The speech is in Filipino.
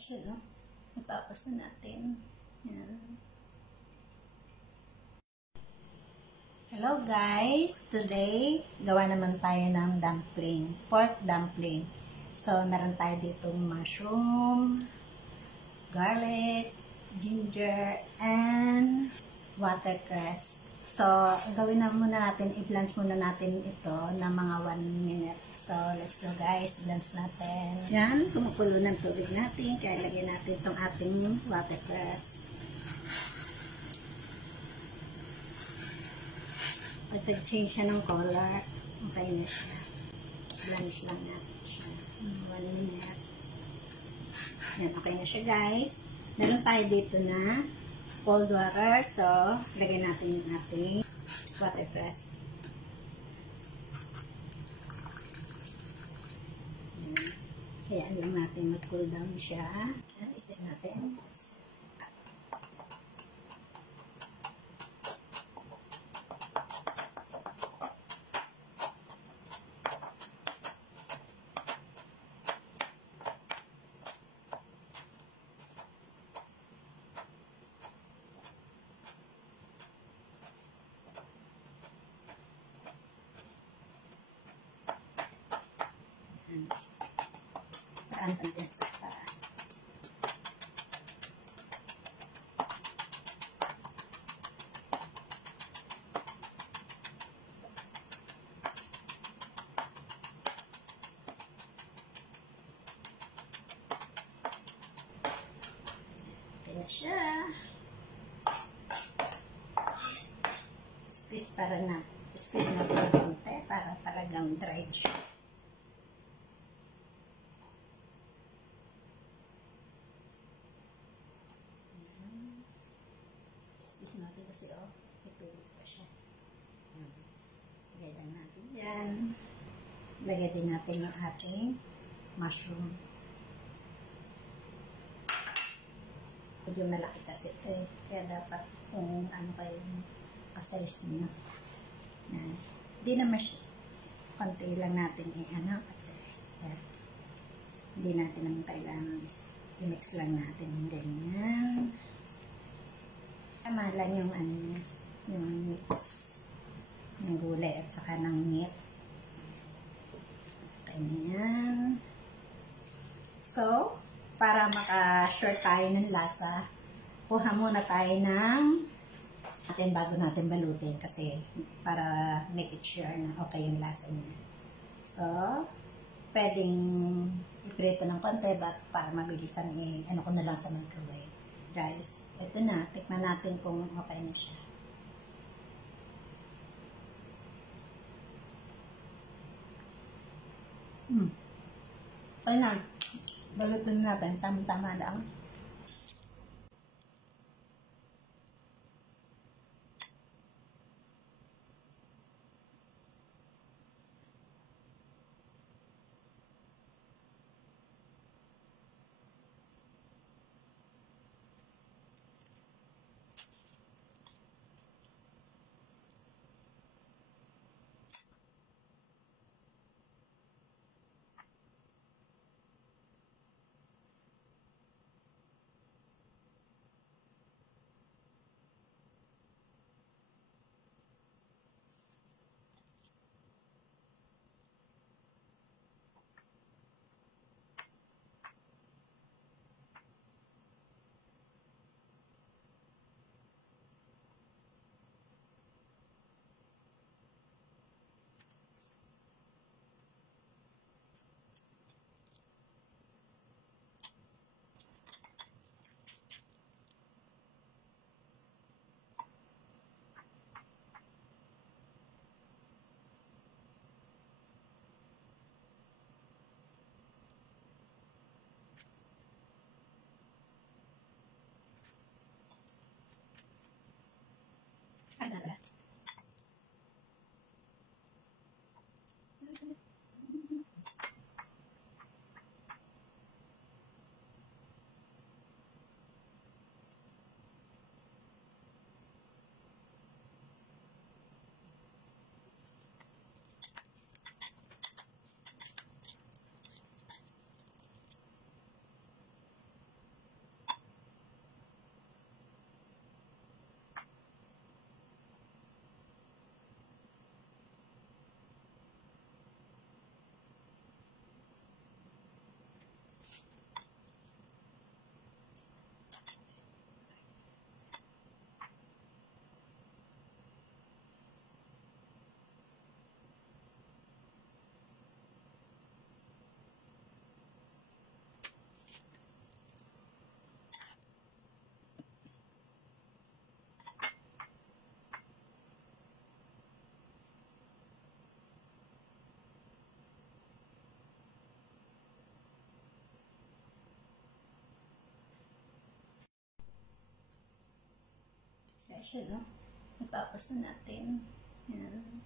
siya, no? Tapos na natin. Yan. Hello guys! Today, gawa naman tayo ng dumpling. Pork dumpling. So, meron tayo ditong mushroom, garlic, ginger, and watercress. So, gawin na muna natin, i-blanch muna natin ito na mga 1 minute. So, let's go guys, blanch natin. Yan, kumukulo ng tubig natin, kaya lagyan natin itong ating watercress. Pag nag-change siya ng color, okay na siya. Blanch lang natin siya. 1 minute. Yan, okay na siya guys. Meron tayo dito na cold water. So, lagyan natin yung ating watercress. Yan. Hayaan lang natin mag-cool down siya. Yan, ispas natin. Paraan natin sa paraan. Okay na siya. Squeeze natin ng konti para talagang dried siya. Squeeze natin kasi itulog pa siya. Lagay lang natin yan. Lagay din natin yung ating mushroom. Medyo malaki kasi ito eh. Kaya dapat kung ano kayo ka-size niya. Hindi naman siya. Konti lang natin kasi yan. Hindi natin naman kailangan i-mix lang natin ganyan. Tama lang yung yung mix ng gulay at saka ng meat. Ganyan. So, para maka-sure tayo ng lasa, kuha muna tayo ng natin bago natin balutin kasi para make it sure na okay yung lasa niya. So, pwedeng iprito ng konti para mabilisan ko na lang sa microwave. Guys, ito na. Tikman natin kung okay na siya. Okay na. Balutin natin. Tama-tama lang. siya, no? Tapos na natin. Yan.